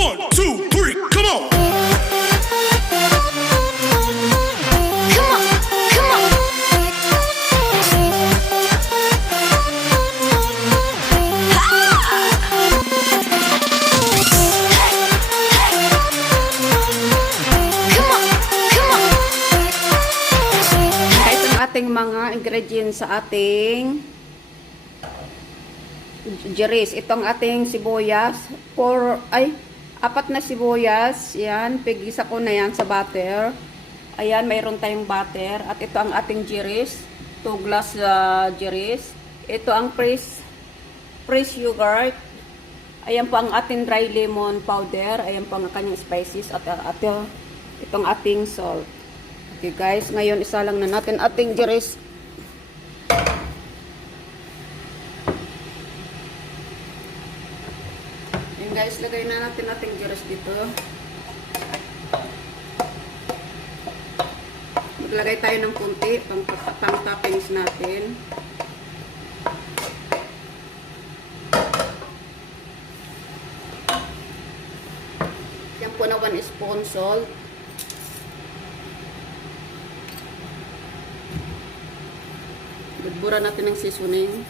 1, 2, 3, come on! Come on, come on. Come on, come on. Guys, ang ating mga ingredients sa ating jeris. Ito ang ating sibuyas. Apat na sibuyas. Yan, pigisa ko na yan sa butter. Ayan, mayroon tayong butter. At ito ang ating jeris. 2 glass jeris. Ito ang fresh yogurt. Ayan po ang ating dry lemon powder. Ayan po ang kanyang spices. At itong ating salt. Okay guys, ngayon isa lang na natin ating jeris. Ayan guys, lagay na natin ating jeris dito. Maglagay tayo ng kunti pang toppings natin. Yan po na 1 spoon salt. Budbura natin ng seasoning.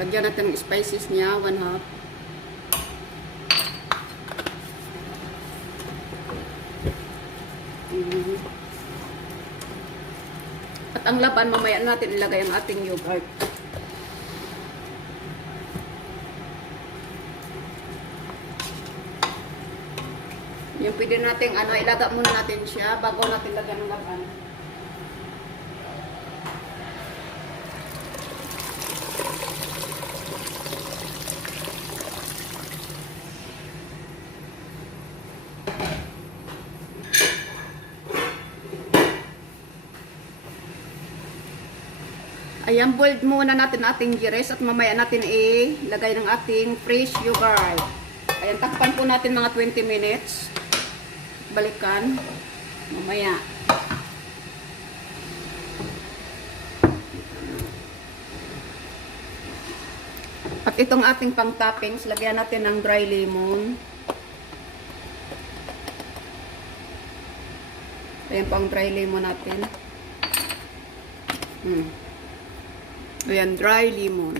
Lagyan natin ng spices niya, 1/2. At ang laban, mamaya natin ilagay ang ating yogurt. Yung pwede natin, ilaga muna natin siya bago natin lagyan ng laban. Ayan, boiled muna natin ating jeris at mamaya natin ilagay ng ating fresh yogurt. Ayan, takpan po natin mga 20 minutes. Balikan. Mamaya. At itong ating pang toppings, lagyan natin ng dry lemon. Ayan po ang dry lemon natin. Ayan, dry lemon.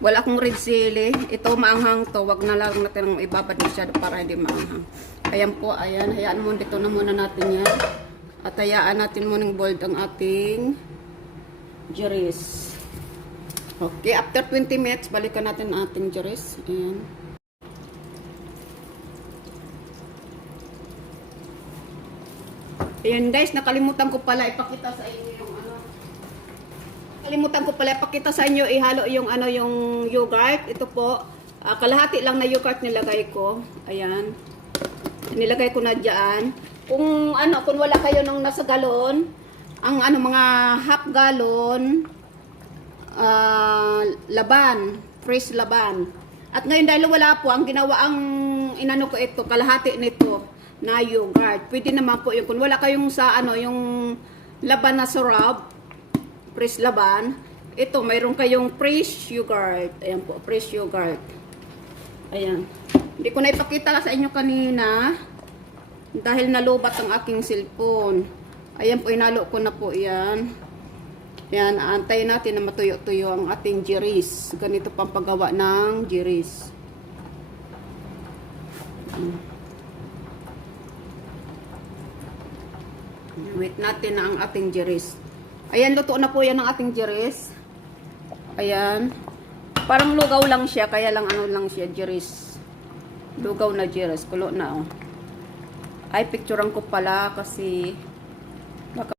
Wala akong red chili. Ito maanghang to. Wag na lang natin ibabad masyado para hindi maanghang. Ayan po, ayan. Hayaan mo dito na muna natin yan. At hayaan natin munang boiled ang ating jeris. Okay, after 20 minutes, balikan natin ang ating jeris. Ayan. Ayan guys, nakalimutan ko pala ipakita sa inyo yung ihalo yung yung yogurt. Ito po, kalahati lang na yogurt nilagay ko. Ayan. Nilagay ko na diyan. Kung wala kayo ng nasa galon, ang mga half gallon laban, fresh laban. At ngayon dahil wala po, ang inano ko ito, kalahati nito na yogurt. Pwede naman po yun. Kung wala kayong sa yung laban na syrup, fresh laban, ito mayroon kayong fresh yogurt. Ayan po, fresh yogurt. Ayan. Hindi ko na ipakita sa inyo kanina dahil nalubat ang aking cellphone. Ayan po, inalo ko na po yan. Ayan, aantayin natin na matuyo-tuyo ang ating jeris. Ganito pang paggawa ng jeris. Wait natin na ang ating jeris. Ayan, luto na po yan ang ating jeris. Ayan. Parang lugaw lang siya, kaya lang lang siya, jeris. Lugaw na jeris. Kulo na, oh. Ay, picturean ko pala kasi baka